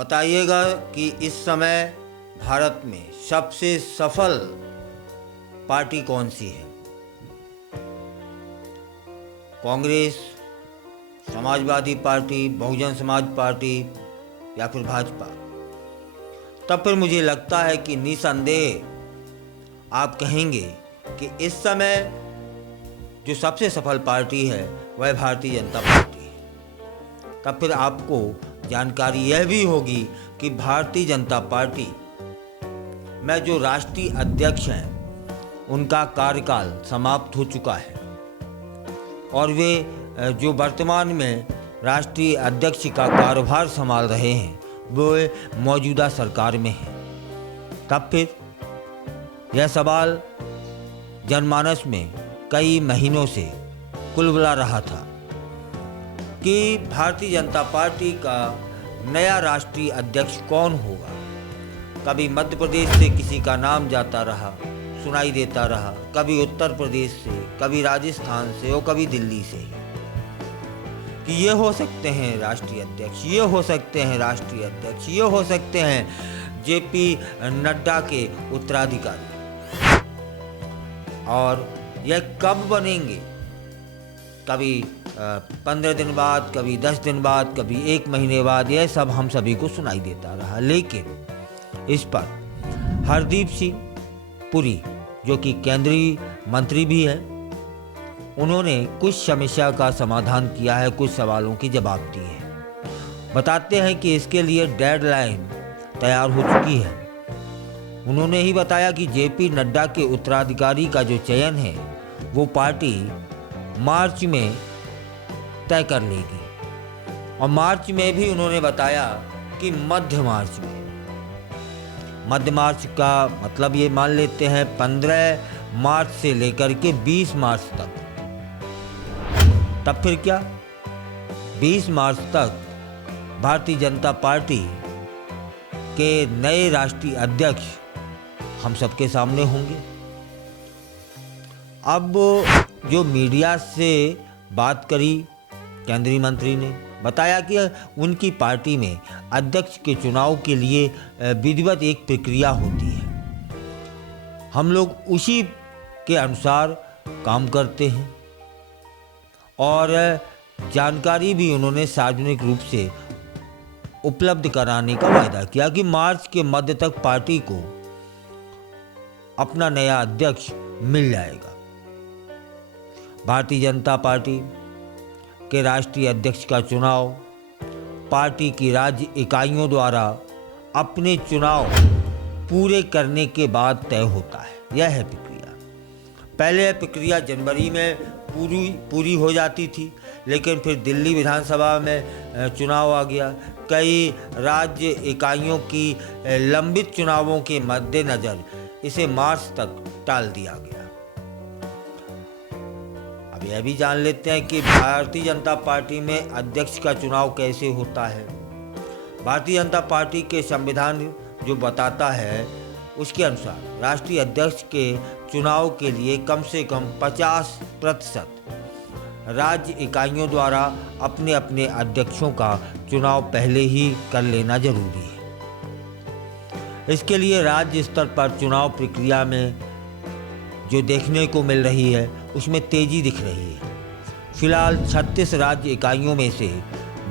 बताइएगा कि इस समय भारत में सबसे सफल पार्टी कौन सी है? कांग्रेस, समाजवादी पार्टी, बहुजन समाज पार्टी या फिर भाजपा? तब फिर मुझे लगता है कि निसंदेह आप कहेंगे कि इस समय जो सबसे सफल पार्टी है वह भारतीय जनता पार्टी है। तब फिर आपको जानकारी यह भी होगी कि भारतीय जनता पार्टी में जो राष्ट्रीय अध्यक्ष हैं उनका कार्यकाल समाप्त हो चुका है और वे जो वर्तमान में राष्ट्रीय अध्यक्ष का कार्यभार संभाल रहे हैं वो मौजूदा सरकार में है। तब फिर यह सवाल जनमानस में कई महीनों से कुलबुला रहा था कि भारतीय जनता पार्टी का नया राष्ट्रीय अध्यक्ष कौन होगा। कभी मध्य प्रदेश से किसी का नाम जाता रहा, सुनाई देता रहा, कभी उत्तर प्रदेश से, कभी राजस्थान से और कभी दिल्ली से कि ये हो सकते हैं राष्ट्रीय अध्यक्ष, ये हो सकते हैं राष्ट्रीय अध्यक्ष, ये हो सकते हैं जेपी नड्डा के उत्तराधिकारी। और यह कब बनेंगे? कभी 15 दिन बाद, कभी 10 दिन बाद, कभी 1 महीने बाद, यह सब हम सभी को सुनाई देता रहा। लेकिन इस पर हरदीप सिंह पुरी, जो कि केंद्रीय मंत्री भी है, उन्होंने कुछ समस्या का समाधान किया है, कुछ सवालों के जवाब दिए हैं। बताते हैं कि इसके लिए डेडलाइन तैयार हो चुकी है। उन्होंने ही बताया कि जेपी नड्डा के उत्तराधिकारी का जो चयन है वो पार्टी मार्च में तय कर लेगी। और मार्च में भी उन्होंने बताया कि मध्य मार्च में। मध्य मार्च का मतलब ये मान लेते हैं 15 मार्च से लेकर के 20 मार्च तक। तब फिर क्या 20 मार्च तक भारतीय जनता पार्टी के नए राष्ट्रीय अध्यक्ष हम सबके सामने होंगे। अब जो मीडिया से बात करी केंद्रीय मंत्री ने बताया कि उनकी पार्टी में अध्यक्ष के चुनाव के लिए विधिवत एक प्रक्रिया होती है। हम लोग उसी के अनुसार काम करते हैं और जानकारी भी उन्होंने सार्वजनिक रूप से उपलब्ध कराने का वायदा किया कि मार्च के मध्य तक पार्टी को अपना नया अध्यक्ष मिल जाएगा। भारतीय जनता पार्टी के राष्ट्रीय अध्यक्ष का चुनाव पार्टी की राज्य इकाइयों द्वारा अपने चुनाव पूरे करने के बाद तय होता है। यह है प्रक्रिया। पहले यह प्रक्रिया जनवरी में पूरी हो जाती थी, लेकिन फिर दिल्ली विधानसभा में चुनाव आ गया। कई राज्य इकाइयों की लंबित चुनावों के मद्देनज़र इसे मार्च तक टाल दिया गया। अब यह भी जान लेते हैं कि भारतीय जनता पार्टी में अध्यक्ष का चुनाव कैसे होता है। भारतीय जनता पार्टी के संविधान जो बताता है उसके अनुसार राष्ट्रीय अध्यक्ष के चुनाव के लिए कम से कम 50% राज्य इकाइयों द्वारा अपने अपने अध्यक्षों का चुनाव पहले ही कर लेना जरूरी है। इसके लिए राज्य स्तर पर चुनाव प्रक्रिया में जो देखने को मिल रही है उसमें तेजी दिख रही है। फिलहाल 36 राज्य इकाइयों में से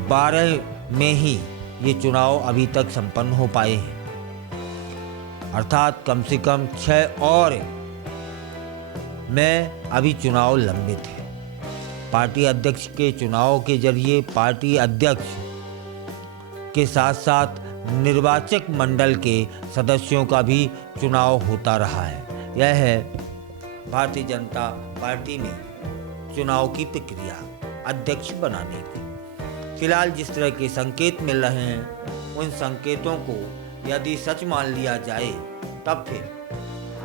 12 में ही ये चुनाव अभी तक संपन्न हो पाए हैं, अर्थात कम से कम 6 और में अभी चुनाव लंबित है। पार्टी अध्यक्ष के चुनाव के जरिए पार्टी अध्यक्ष के साथ साथ निर्वाचक मंडल के सदस्यों का भी चुनाव होता रहा है। यह है भारतीय जनता पार्टी में चुनाव की प्रक्रिया अध्यक्ष बनाने की। फिलहाल जिस तरह के संकेत मिल रहे हैं उन संकेतों को यदि सच मान लिया जाए तब फिर,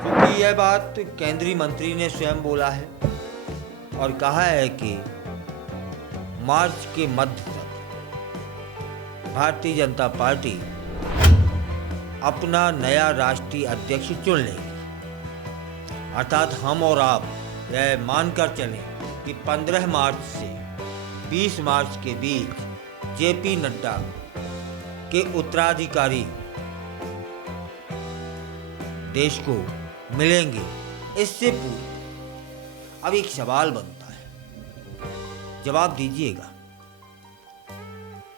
क्योंकि यह बात केंद्रीय मंत्री ने स्वयं बोला है और कहा है कि मार्च के मध्य तक भारतीय जनता पार्टी अपना नया राष्ट्रीय अध्यक्ष चुन लेगी। अर्थात हम और आप यह मानकर चलें कि 15 मार्च से 20 मार्च के बीच जेपी नड्डा के उत्तराधिकारी देश को मिलेंगे, इससे पूर्व अब एक सवाल बनता है, जवाब दीजिएगा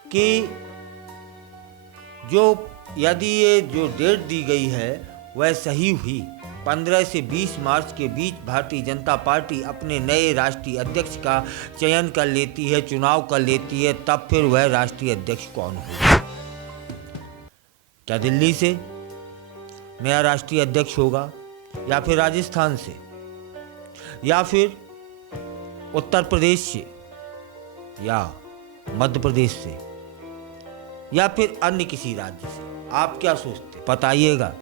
कि यदि ये जो डेट दी गई है वह सही हुई, 15 से 20 मार्च के बीच भारतीय जनता पार्टी अपने नए राष्ट्रीय अध्यक्ष का चयन कर लेती है, चुनाव कर लेती है, तब फिर वह राष्ट्रीय अध्यक्ष कौन होगा? क्या दिल्ली से नया राष्ट्रीय अध्यक्ष होगा, या फिर राजस्थान से, या फिर उत्तर प्रदेश से, या मध्य प्रदेश से, या फिर अन्य किसी राज्य से? आप क्या सोचते, बताइएगा।